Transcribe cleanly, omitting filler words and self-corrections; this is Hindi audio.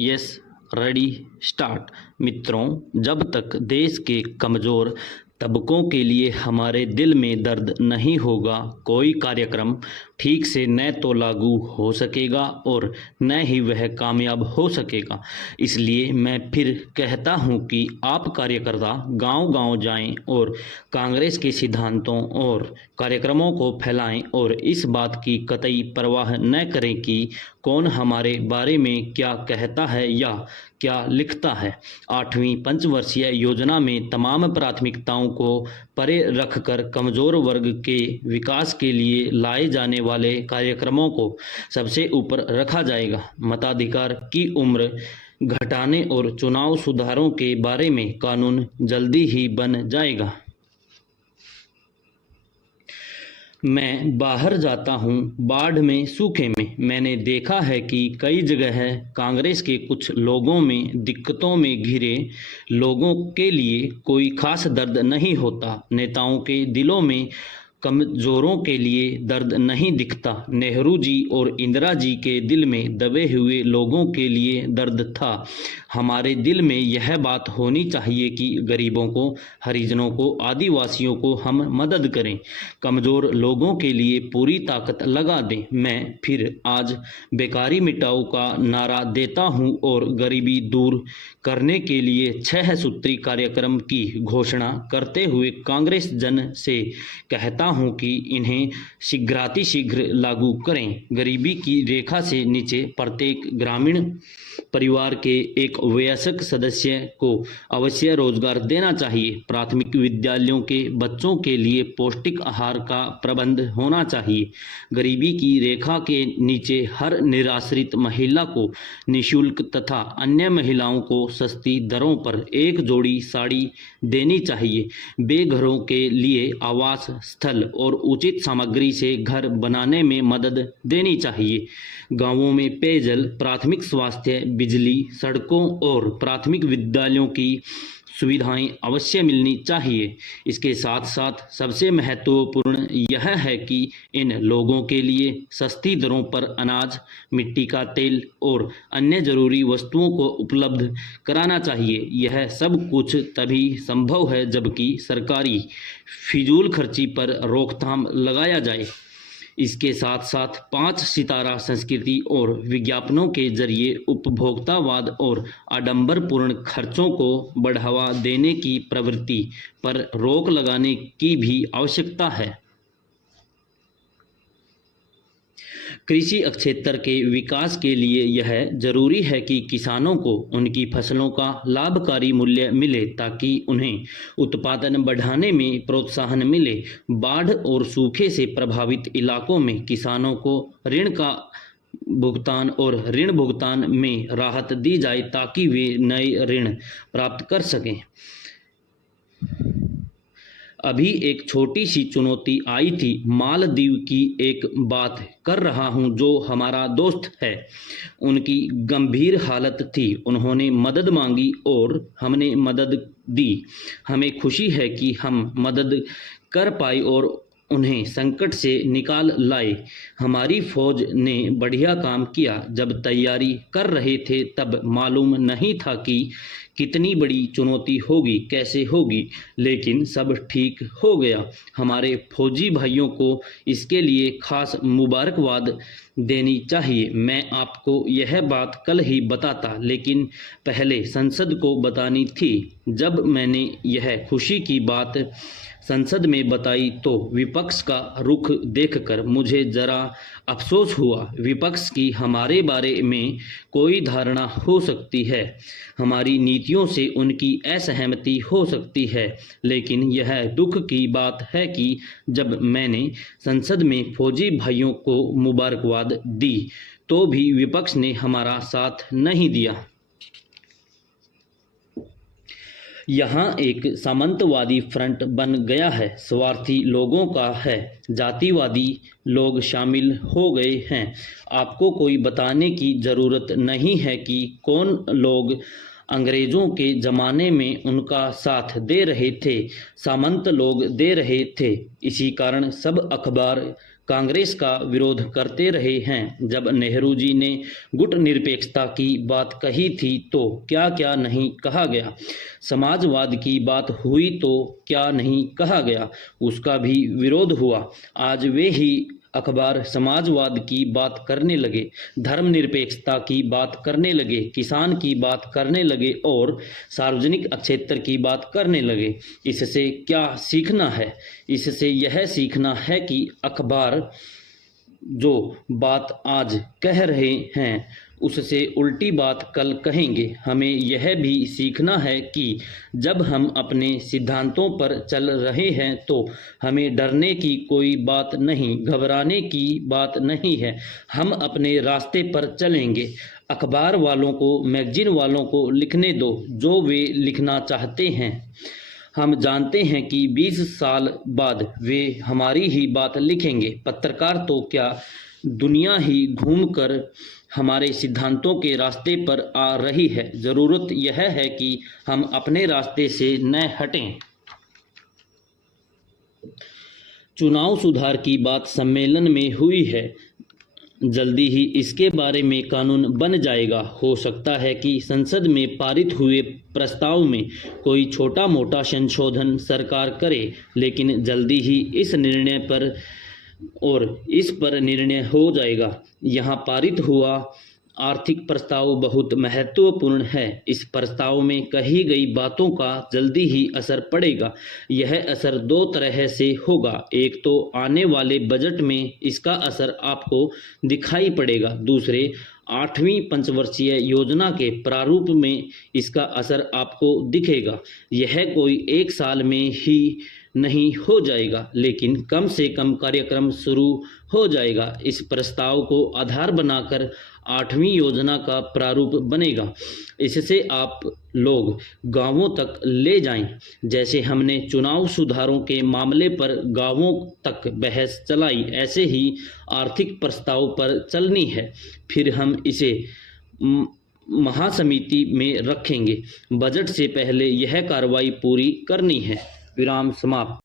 Yes, ready, start. मित्रों, जब तक देश के कमज़ोर तबकों के लिए हमारे दिल में दर्द नहीं होगा, कोई कार्यक्रम ठीक से न तो लागू हो सकेगा और न ही वह कामयाब हो सकेगा। इसलिए मैं फिर कहता हूं कि आप कार्यकर्ता गांव-गांव जाएं और कांग्रेस के सिद्धांतों और कार्यक्रमों को फैलाएं और इस बात की कतई परवाह न करें कि कौन हमारे बारे में क्या कहता है या क्या लिखता है। 8वीं पंचवर्षीय योजना में तमाम प्राथमिकताओं को परे रखकर कमज़ोर वर्ग के विकास के लिए लाए जाने वाले कार्यक्रमों को सबसे ऊपर रखा जाएगा। मताधिकार की उम्र घटाने और चुनाव सुधारों के बारे में कानून जल्दी ही बन जाएगा। मैं बाहर जाता हूँ, बाढ़ में, सूखे में। मैंने देखा है कि कई जगह कांग्रेस के कुछ लोगों में दिक्कतों में घिरे लोगों के लिए कोई खास दर्द नहीं होता। नेताओं के दिलों में कमज़ोरों के लिए दर्द नहीं दिखता। नेहरू जी और इंदिरा जी के दिल में दबे हुए लोगों के लिए दर्द था। हमारे दिल में यह बात होनी चाहिए कि गरीबों को, हरिजनों को, आदिवासियों को हम मदद करें, कमज़ोर लोगों के लिए पूरी ताकत लगा दें। मैं फिर आज बेकारी मिटाओ का नारा देता हूं और गरीबी दूर करने के लिए 6 सूत्री कार्यक्रम की घोषणा करते हुए कांग्रेस जन से कहता हूं कि इन्हें शीघ्रातिशीघ्र लागू करें। गरीबी की रेखा से नीचे प्रत्येक ग्रामीण परिवार के एक वयस्क सदस्य को अवश्य रोजगार देना चाहिए। प्राथमिक विद्यालयों के बच्चों के लिए पौष्टिक आहार का प्रबंध होना चाहिए। गरीबी की रेखा के नीचे हर निराश्रित महिला को निःशुल्क तथा अन्य महिलाओं को सस्ती दरों पर एक जोड़ी साड़ी देनी चाहिए। बेघरों के लिए आवास स्थल और उचित सामग्री से घर बनाने में मदद देनी चाहिए। गांवों में पेयजल, प्राथमिक स्वास्थ्य, बिजली, सड़कों और प्राथमिक विद्यालयों की सुविधाएं अवश्य मिलनी चाहिए। इसके साथ साथ सबसे महत्वपूर्ण यह है कि इन लोगों के लिए सस्ती दरों पर अनाज, मिट्टी का तेल और अन्य जरूरी वस्तुओं को उपलब्ध कराना चाहिए। यह सब कुछ तभी संभव है जबकि सरकारी फिजूल खर्ची पर रोकथाम लगाया जाए। इसके साथ साथ 5 सितारा संस्कृति और विज्ञापनों के जरिए उपभोक्तावाद और आडंबरपूर्ण खर्चों को बढ़ावा देने की प्रवृत्ति पर रोक लगाने की भी आवश्यकता है। कृषि क्षेत्र के विकास के लिए यह जरूरी है कि किसानों को उनकी फसलों का लाभकारी मूल्य मिले ताकि उन्हें उत्पादन बढ़ाने में प्रोत्साहन मिले। बाढ़ और सूखे से प्रभावित इलाकों में किसानों को ऋण का भुगतान और ऋण भुगतान में राहत दी जाए ताकि वे नए ऋण प्राप्त कर सकें। अभी एक छोटी सी चुनौती आई थी। मालदीव की एक बात कर रहा हूं जो हमारा दोस्त है। उनकी गंभीर हालत थी। उन्होंने मदद मांगी और हमने मदद दी। हमें खुशी है कि हम मदद कर पाए और उन्हें संकट से निकाल लाए। हमारी फौज ने बढ़िया काम किया। जब तैयारी कर रहे थे तब मालूम नहीं था कि कितनी बड़ी चुनौती होगी, कैसे होगी, लेकिन सब ठीक हो गया। हमारे फौजी भाइयों को इसके लिए खास मुबारकबाद देनी चाहिए। मैं आपको यह बात कल ही बताता, लेकिन पहले संसद को बतानी थी। जब मैंने यह खुशी की बात संसद में बताई तो विपक्ष का रुख देखकर मुझे जरा अफसोस हुआ। विपक्ष की हमारे बारे में कोई धारणा हो सकती है, हमारी नीतियों से उनकी असहमति हो सकती है, लेकिन यह दुख की बात है कि जब मैंने संसद में फौजी भाइयों को मुबारकबाद दी तो भी विपक्ष ने हमारा साथ नहीं दिया। यहाँ एक सामंतवादी फ्रंट बन गया है, स्वार्थी लोगों का है, जातिवादी लोग शामिल हो गए हैं। आपको कोई बताने की ज़रूरत नहीं है कि कौन लोग अंग्रेज़ों के ज़माने में उनका साथ दे रहे थे। सामंत लोग दे रहे थे। इसी कारण सब अखबार कांग्रेस का विरोध करते रहे हैं। जब नेहरू जी ने गुट निरपेक्षता की बात कही थी तो क्या क्या नहीं कहा गया, समाजवाद की बात हुई तो क्या नहीं कहा गया, उसका भी विरोध हुआ। आज वे ही अखबार समाजवाद की बात करने लगे, धर्मनिरपेक्षता की बात करने लगे, किसान की बात करने लगे और सार्वजनिक क्षेत्र की बात करने लगे। इससे क्या सीखना है? इससे यह सीखना है कि अखबार जो बात आज कह रहे हैं उससे उल्टी बात कल कहेंगे। हमें यह भी सीखना है कि जब हम अपने सिद्धांतों पर चल रहे हैं तो हमें डरने की कोई बात नहीं, घबराने की बात नहीं है। हम अपने रास्ते पर चलेंगे। अखबार वालों को, मैगजीन वालों को लिखने दो जो वे लिखना चाहते हैं। हम जानते हैं कि 20 साल बाद वे हमारी ही बात लिखेंगे। पत्रकार तो क्या, दुनिया ही घूमकर हमारे सिद्धांतों के रास्ते पर आ रही है। ज़रूरत यह है कि हम अपने रास्ते से न हटें। चुनाव सुधार की बात सम्मेलन में हुई है। जल्दी ही इसके बारे में कानून बन जाएगा। हो सकता है कि संसद में पारित हुए प्रस्ताव में कोई छोटा मोटा संशोधन सरकार करे, लेकिन जल्दी ही इस पर निर्णय हो जाएगा। यहाँ पारित हुआ आर्थिक प्रस्ताव बहुत महत्वपूर्ण है। इस प्रस्ताव में कही गई बातों का जल्दी ही असर पड़ेगा। यह असर दो तरह से होगा। एक तो आने वाले बजट में इसका असर आपको दिखाई पड़ेगा। दूसरे, 8वीं पंचवर्षीय योजना के प्रारूप में इसका असर आपको दिखेगा। यह कोई एक साल में ही नहीं हो जाएगा, लेकिन कम से कम कार्यक्रम शुरू हो जाएगा। इस प्रस्ताव को आधार बनाकर 8वीं योजना का प्रारूप बनेगा। इससे आप लोग गांवों तक ले जाएं। जैसे हमने चुनाव सुधारों के मामले पर गांवों तक बहस चलाई, ऐसे ही आर्थिक प्रस्ताव पर चलनी है। फिर हम इसे महासमिति में रखेंगे। बजट से पहले यह कार्रवाई पूरी करनी है। विराम समाप्त।